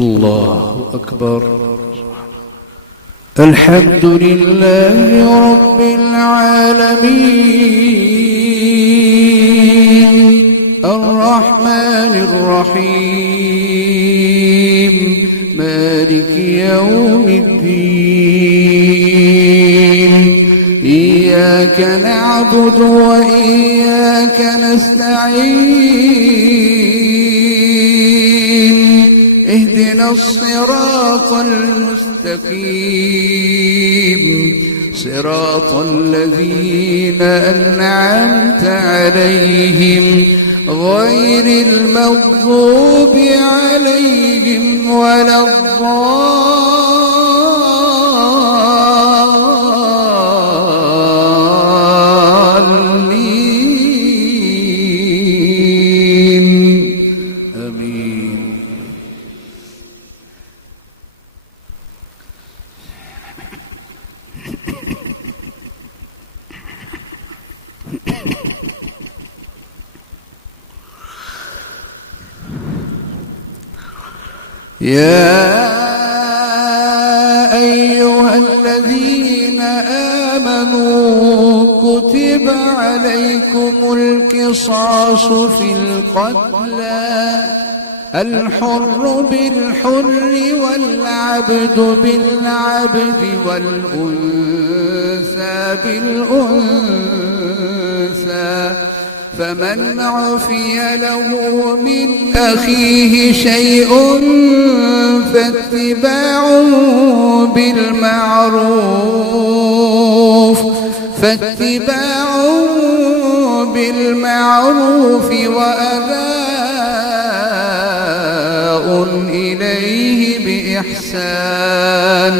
الله أكبر. الحمد لله رب العالمين الرحمن الرحيم مالك يوم الدين إياك نعبد وإياك نستعين اهدنا الصراط المستقيم صراط الذين أنعمت عليهم غير المغضوب عليهم ولا الضالين آمين. يا أيها الذين آمنوا كتب عليكم القصاص في القتلى الحر بالحر والعبد بالعبد والأنثى بالأنثى فمن عفي له من أخيه شيء فاتباع بالمعروف وأداء إليه بإحسان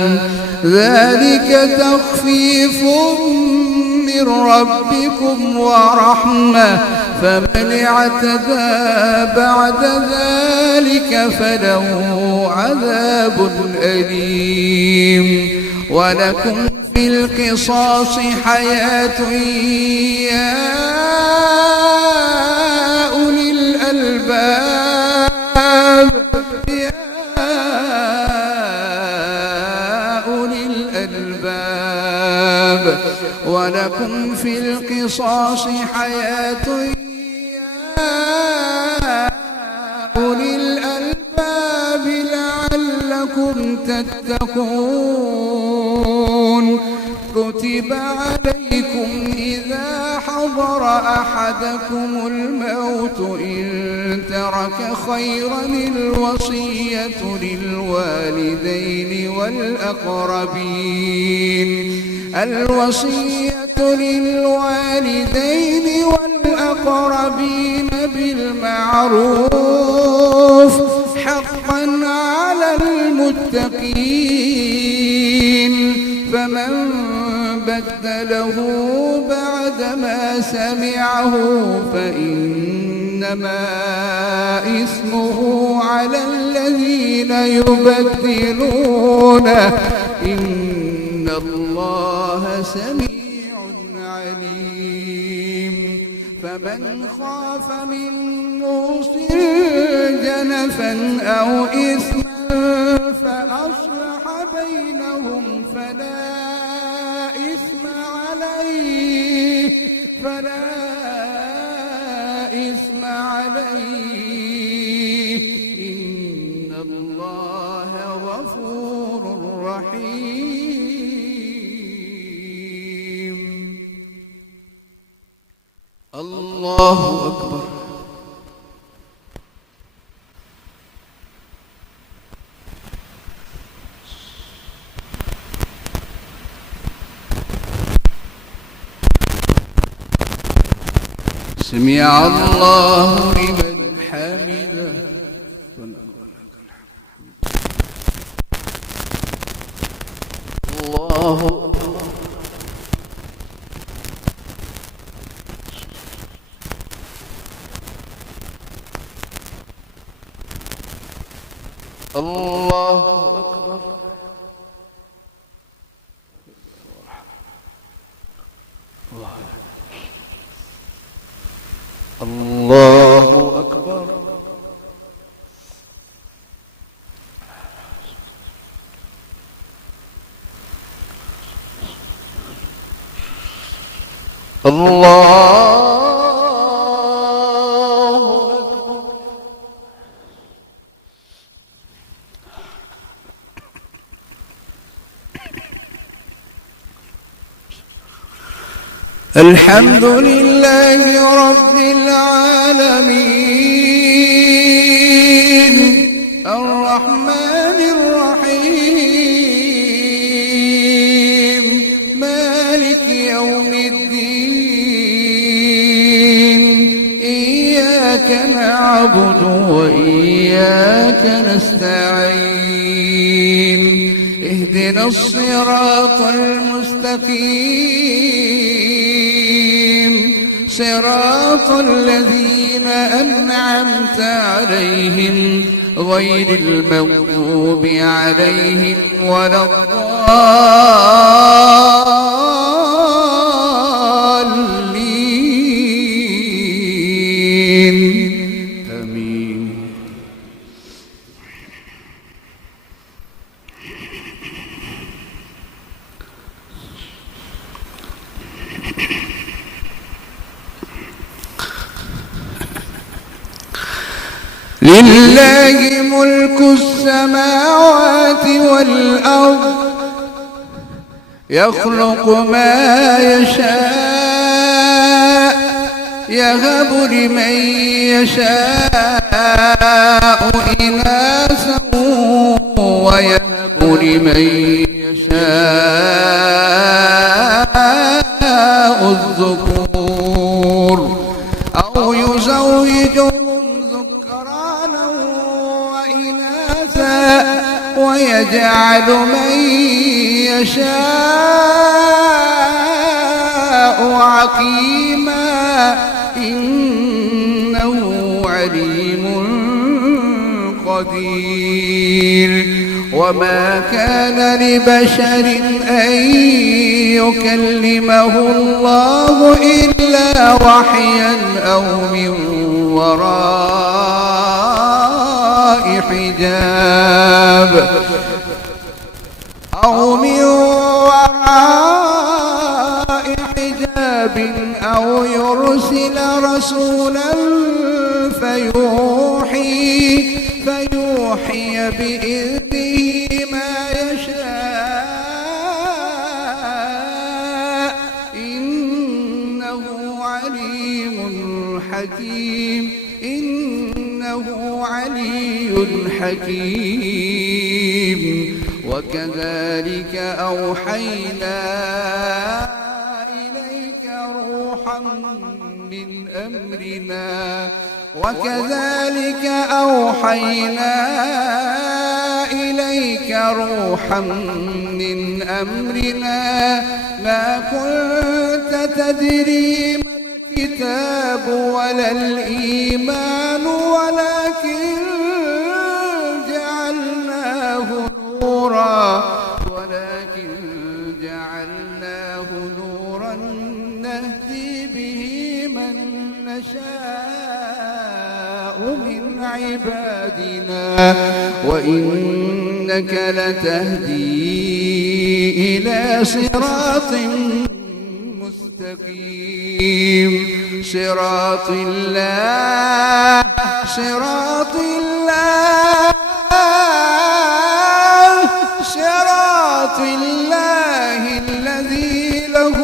ذلك تخفيف من ربكم ورحمة فمن اعتدى بعد ذلك فله عذاب أليم. ولكم في القصاص حياة يا أولي الألباب ولكم في القصاص حياة يا أولي الألباب لعلكم تتقون. كتب عليكم إذا حضر أحدكم الموت إن ترك خيرا الوصية للوالدين والأقربين بالمعروف حقا على المتقين. فمن بدله بعدما سمعه فإنما إثمه على الذين يبدلونه إن الله سميع عليم. فمن خاف من موص جنفا أو إثما فأصلح بينهم فلا إثم عليه إن الله غفور رحيم. الله أكبر. سمع الله لمن حمده. الله الله أكبر. الله أكبر. الحمد لله رب العالمين الرحمن الرحيم مالك يوم الدين إياك نعبد وإياك نستعين اهدنا الصراط المستقيم صراط الذين أنعمت عليهم غير المغضوب عليهم ولا الضالين آمين. لله ملك السماوات والأرض يخلق ما يشاء يهب لمن يشاء إناثا ويهب لمن يشاء الذكور أو يزوجهم ذكرانا وإناثا ويجعل من يشاء عقيما إنه عليم قدير. وما كان لبشر أن يكلمه الله إلا وحيا أو من وراء حجاب أو يرسل رسولا فيوحي بإذنه ما يشاء إنه عليم حكيم. وكذلك أوحينا إليك روحا من أمرنا ما كنت تدري ما الكتاب ولا الإيمان ولكن جعلناه نورا نهدي به من نشاء من عبادنا وإنك لتهدي إلى صراط مستقيم صراط الله الذي له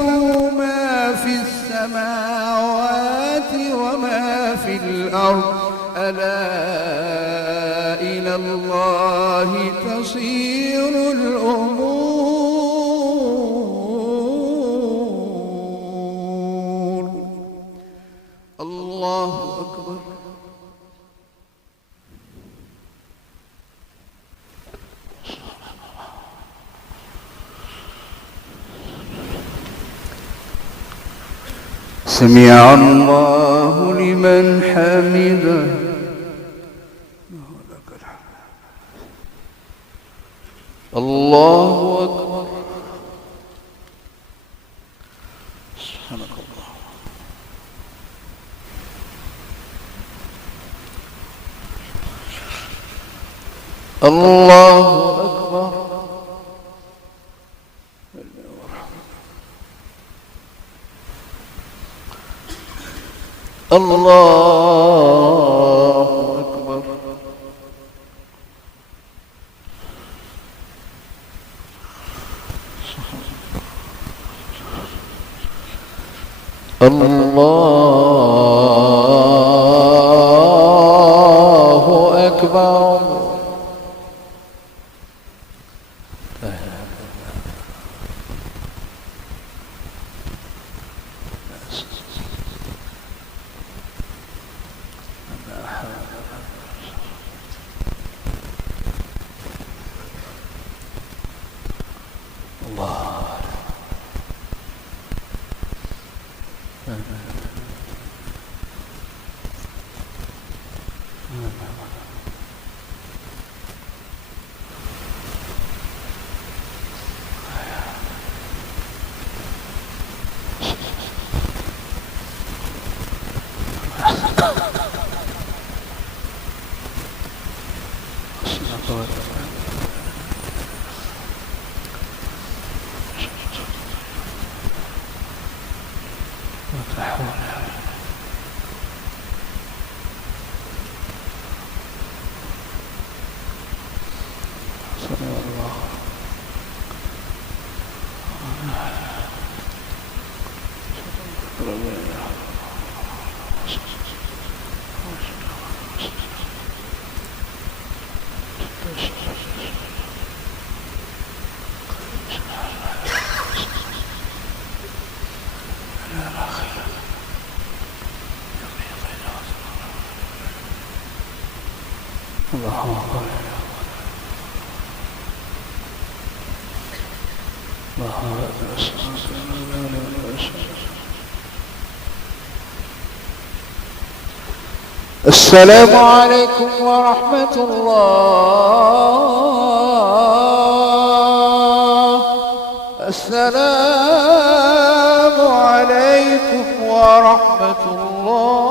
ما في السماوات وما في الأرض ألا إلى الله تصير الأمور. الله أكبر. سمع الله لمن حمده. الله أكبر. سبحانك الله. الله أكبر. الله أكبر. الله أكبر. السلام عليكم ورحمة الله. السلام عليكم ورحمة الله.